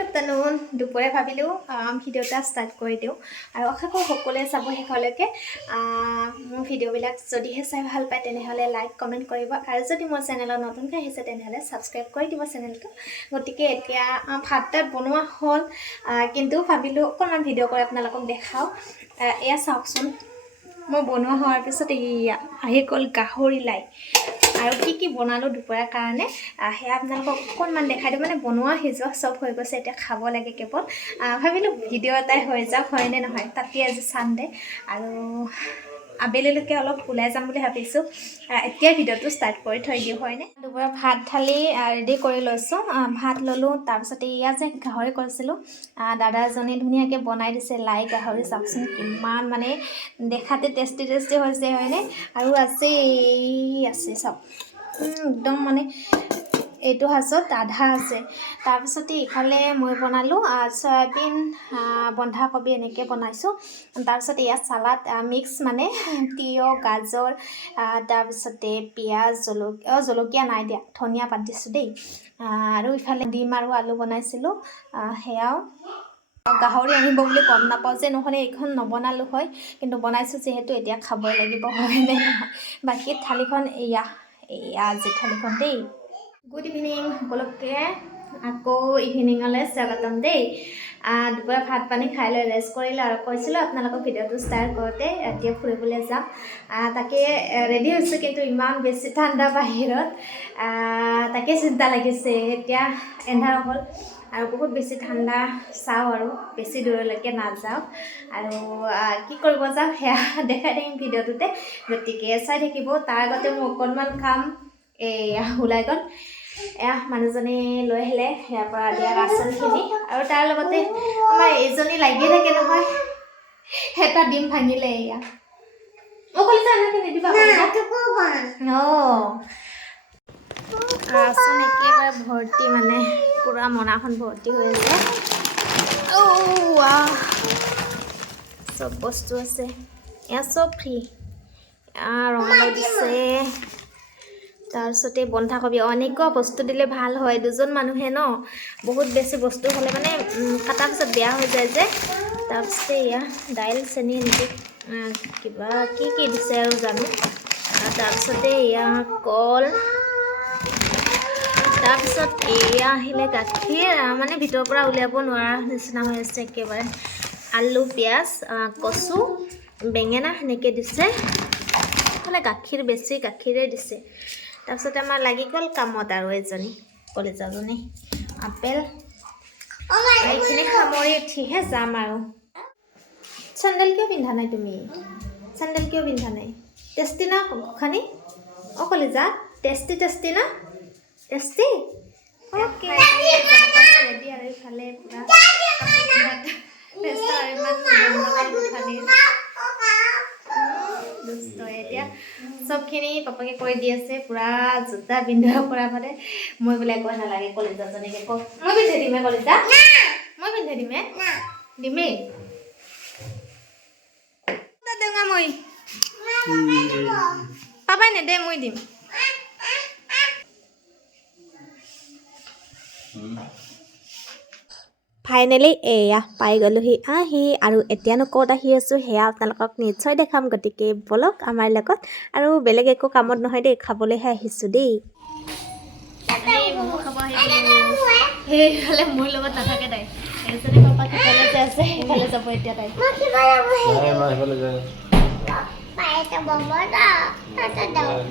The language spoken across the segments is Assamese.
গুড আফটাৰনুন দুপৰীয়া ভাবিলোঁ ভিডিঅ'টা ষ্টাৰ্ট কৰি দিওঁ আৰু আশা কৰোঁ সকলোৱে চাব শেষলৈকে মোৰ ভিডিঅ'বিলাক যদিহে চাই ভাল পায় তেনেহ'লে লাইক কমেণ্ট কৰিব আৰু যদি মোৰ চেনেলত নতুনকৈ আহিছে তেনেহ'লে ছাবস্ক্ৰাইব কৰি দিব চেনেলটো। গতিকে এতিয়া ভাত তাত বনোৱা হ'ল কিন্তু ভাবিলোঁ অকণমান ভিডিঅ' কৰি আপোনালোকক দেখাওঁ। এয়া চাওকচোন মই বনোৱা হোৱাৰ পিছত এয়া আহি গ'ল গাহৰি লাই আৰু কি বনালোঁ দুপৰীয়াৰ কাৰণে সেয়া আপোনালোকক অকণমান দেখাই দিওঁ। মানে বনোৱা সিজোৱা চব হৈ গৈছে, এতিয়া খাব লাগে কেৱল। ভাবিলোঁ ভিডিঅ' এটাই হৈ যাওক, হয়নে নহয়। তাতে আজি ছানডে আৰু আবেলিলৈকে অলপ ওলাই যাম বুলি ভাবিছোঁ। এতিয়া ভিডিঅ'টো ষ্টাৰ্ট কৰি থৈ দিওঁ, হয়নে। দুপৰীয়া ভাত থালি ৰেডি কৰি লৈছোঁ। ভাত ল'লোঁ, তাৰপিছতে এয়া যে গাহৰি কৰিছিলোঁ দাদা এজনে ধুনীয়াকৈ বনাই দিছে লাই গাহৰি। চাওকচোন কিমান মানে দেখাতে টেষ্টি হৈছে, হয়নে। আৰু আছে চাওক একদম মানে এইটো সাজত আধা আছে। তাৰপিছতে ইফালে মই বনালোঁ চয়াবিন বন্ধাকবি এনেকৈ বনাইছোঁ। তাৰপিছতে ইয়াত চালাড মিক্স মানে তিয়ঁহ গাজৰ তাৰপিছতে পিঁয়াজ জলকীয়া নাই দিয়া, ধনিয়া পাত দিছোঁ দেই। আৰু ইফালে ডিম আৰু আলু বনাইছিলোঁ। সেয়াও গাহৰি আনিব বুলি গম নাপাওঁ যে, নহ'লে এইখন নবনালোঁ হয়, কিন্তু বনাইছোঁ যিহেতু এতিয়া খাবই লাগিব, হয়নে নহয়। বাকী থালিখন এয়া আজি থালিখন দেই। গুড ইভিনিং সকলোকে, আকৌ ইভিনিঙলৈ স্বাগতম দেই। দুপৰীয়া ভাত পানী খাই লৈ ৰেষ্ট কৰিলোঁ আৰু কৈছিলোঁ আপোনালোকক ভিডিঅ'টো ষ্টাৰ্ট কৰোঁতে এতিয়া ফুৰিবলৈ যাম। তাকে ৰেডি হৈছোঁ, কিন্তু ইমান বেছি ঠাণ্ডা বাহিৰত, তাকে চিন্তা লাগিছে। এতিয়া এন্ধাৰ হ'ল আৰু বহুত বেছি ঠাণ্ডা। চাওঁ আৰু বেছি দূৰলৈকে নাযাওঁ আৰু কি কৰিব যাওঁ সেয়া দেখাই থাকিম ভিডিঅ'টোতে, গতিকে চাই থাকিব। তাৰ আগতে মোৰ অকণমান কাম এয়া ওলাই গ'ল। এয়া মানুহজনী লৈ আহিলে ইয়াৰ পৰা দিয়া ৰাচনখিনি, আৰু তাৰ লগতে আমাৰ এইজনী লাগিয়ে থাকে নহয়, এটা ডিম ভাঙিলে। এয়া কলিতা এনেকৈ নিদিবা, ৰাচন একেবাৰে ভৰ্তি, মানে পূৰা মনাখন ভৰ্তি হৈ আছে। চব বস্তু আছে, এয়া চব ফ্ৰী। ৰঙালাও দিছে, তাৰপিছতে বন্ধাকবি। এনেকুৱা বস্তু দিলে ভাল হয়, দুজন মানুহে ন, বহুত বেছি বস্তু হ'লে মানে কটাৰ পিছত বেয়া হৈ যায় যে। তাৰপিছতে এয়া দাইল চেনি এনেকৈ কিবা কি দিছে আৰু জানো। তাৰপিছতে এয়া কল, তাৰপিছত এয়া আহিলে গাখীৰ, মানে ভিতৰৰ পৰা উলিয়াব নোৱাৰা নিচিনা হৈ আছে একেবাৰে। আলু পিঁয়াজ কচু বেঙেনা সেনেকৈ দিছে, মানে গাখীৰ বেছি গাখীৰে দিছে। তাৰপিছতে আমাৰ লাগি গ'ল কামত আৰু এজনী কলিজাজনী আপেল। এইখিনি সামৰি উঠিহে যাম আৰু। চেণ্ডেল কিয় পিন্ধা নাই তুমি? চেণ্ডেল কিয় পিন্ধা নাই? টেষ্টি না গোখানি? কলিজা টেষ্টি না? টেষ্টি ৰেডি আৰু ইফালে পূৰা দুষ্ট। এতিয়া চবখিনি পাপাকে কৰি দি আছে, পূৰা জোতা পিন্ধাৰ পৰা মানে মই বোলে একো নালাগে কলিজাজনীকে কওঁ, মই পিন্ধি দিমে কলিজা, মই পিন্ধি দিমে দিমেই দেঙা মই পাপাই নেদে, মই দিম। ফাইনেলি এয়া পাই গ'লোহি আহি, আৰু এতিয়ানো ক'ত আহি আছোঁ সেয়া আপোনালোকক নিশ্চয় দেখাম। গতিকে ব'লক আমাৰ লগত, আৰু বেলেগ একো কামত নহয় দেই, খাবলৈহে আহিছোঁ দেই। সেইফালে মোৰ লগত নাথাকে তাই, এজনী পাপা সিফালে যে আছে সেইফালে যাব এতিয়া তাই।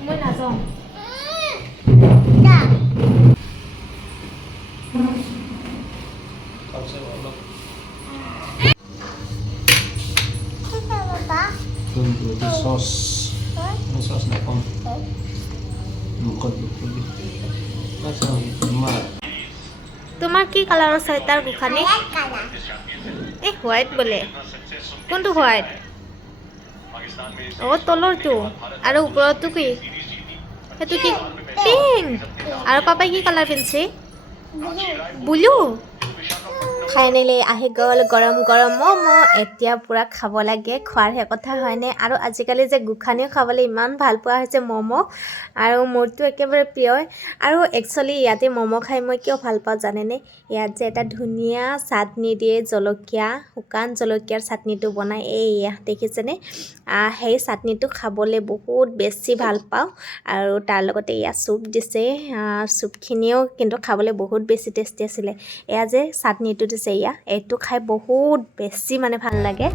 মই নাযাওঁ। তোমাৰ কি কালাৰৰ চুৱেটাৰ গোখানি? এই হোৱাইট বোলে, কোনটো হোৱাইট? তলৰটো, আৰু ওপৰতো কি? সেইটো কি? পিংক। আৰু পাপাই কি কালাৰ পিন্ধিছে? ব্লু। ফাইনেলি আহি গ'ল গৰম গৰম ম'ম' এতিয়া পূৰা খাব লাগে খোৱাৰহে কথা হয়নে আৰু আজিকালি যে গোঁখানীও খাবলৈ ইমান ভাল পোৱা হৈছে ম'ম' আৰু মোৰতো একেবাৰে প্ৰিয় আৰু একচুৱেলি ইয়াতে ম'ম' খাই মই কিয় ভাল পাওঁ জানেনে ইয়াত যে এটা ধুনীয়া চাটনি দিয়ে জলকীয়া শুকান জলকীয়াৰ চাটনিটো বনাই এয়া দেখিছেনে সেই চাটনিটো খাবলৈ বহুত বেছি ভাল পাওঁ আৰু তাৰ লগতে এয়া চুপ দিছে চুপখিনিও কিন্তু খাবলৈ বহুত বেছি টেষ্টি আছিলে এয়া যে চাটনিটো দিছে এয়া এইটো খাই বহুত বেছি মানে ভাল লাগে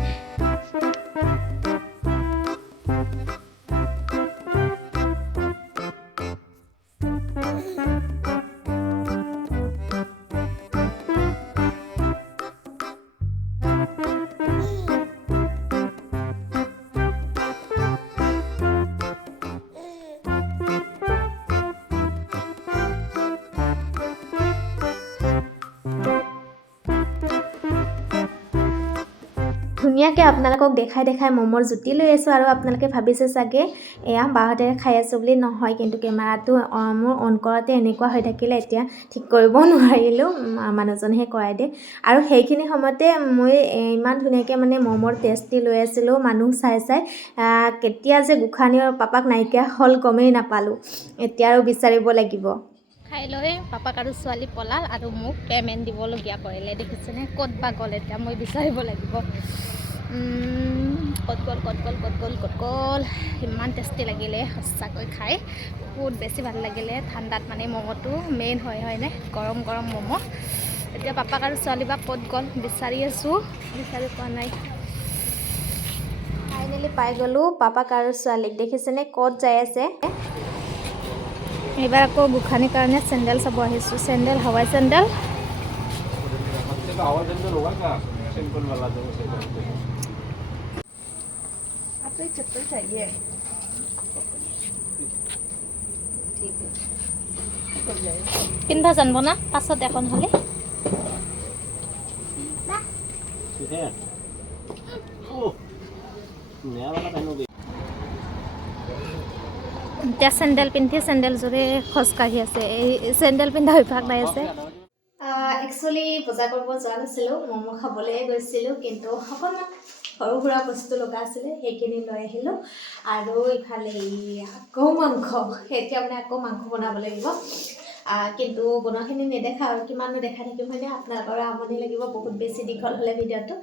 ধুনীয়াকৈ আপোনালোকক দেখাই ম'মৰ জুতি লৈ আছোঁ আৰু আপোনালোকে ভাবিছে চাগে এয়া বাহঁতেৰে খাই আছোঁ বুলি নহয় কিন্তু কেমেৰাটো মোৰ অন কৰাতে এনেকুৱা হৈ থাকিলে এতিয়া ঠিক কৰিব নোৱাৰিলোঁ মানুহজনেহে কৰাই দিয়ে আৰু সেইখিনি সময়তে মই ইমান ধুনীয়াকৈ মানে ম'মৰ টেষ্টি লৈ আছিলোঁ মানুহ চাই কেতিয়া যে গোঁখানীৰ পাপাক নাইকিয়া হ'ল গমেই নাপালোঁ এতিয়া আৰু বিচাৰিব লাগিব খাই লৈ পাপাক আৰু ছোৱালী পলাল আৰু মোক পে'মেণ্ট দিবলগীয়া কৰিলে দেখিছেনে ক'ত বা গ'ল এতিয়া মই বিচাৰিব লাগিব ক'ত গ'ল ইমান টেষ্টি লাগিলে সঁচাকৈ খাই বহুত বেছি ভাল লাগিলে ঠাণ্ডাত মানে ম'ম'টো মেইন হয়নে গৰম গৰম ম'ম' এতিয়া পাপাক আৰু ছোৱালী বা ক'ত গ'ল বিচাৰি আছোঁ বিচাৰি পোৱা নাই ফাইনেলি পাই গ'লোঁ পাপাক আৰু ছোৱালীক দেখিছেনে ক'ত যাই আছে এইবাৰ আকৌ গোঁখানীৰ কাৰণে চেণ্ডেল চাব আহিছোঁ চেণ্ডেল হাৱাই চেণ্ডেল পিন্ধবা জানব না পাছত এখন হ'লে এতিয়া চেণ্ডেল পিন্ধি চেণ্ডেলযোৰে খোজকাঢ়ি আছে এই চেণ্ডেল পিন্ধা অভ্যাস নাই আছে একচুৱেলি বজাৰ কৰিব যোৱা নাছিলোঁ ম'ম' খাবলৈ গৈছিলোঁ কিন্তু অকণমান সৰু সুৰা বস্তু লগা আছিলে সেইখিনি লৈ আহিলোঁ আৰু ইফালে আকৌ মাংস এতিয়া মানে আকৌ মাংস বনাব লাগিব কিন্তু বনোৱাখিনি নেদেখা আৰু কিমাননো দেখাই থাকিম হয়নে আপোনালোকৰ আমনি লাগিব বহুত বেছি দীঘল হ'লে ভিডিঅ'টো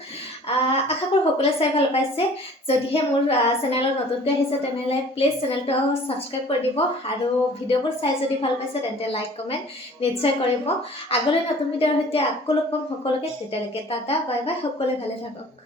আশা কৰোঁ সকলোৱে চাই ভাল পাইছে যদিহে মোৰ চেনেলত নতুনকৈ আহিছে তেনেহ'লে প্লিজ চেনেলটো ছাবস্ক্ৰাইব কৰি দিব আৰু ভিডিঅ'বোৰ চাই যদি ভাল পাইছে তেন্তে লাইক কমেণ্ট নিশ্চয় কৰিব আগলৈ নতুন ভিডিঅ'ৰ সৈতে আকৌ লগ পাম সকলোকে তেতিয়ালৈকে টাটা বাই বাই সকলোৱে ভালে থাকক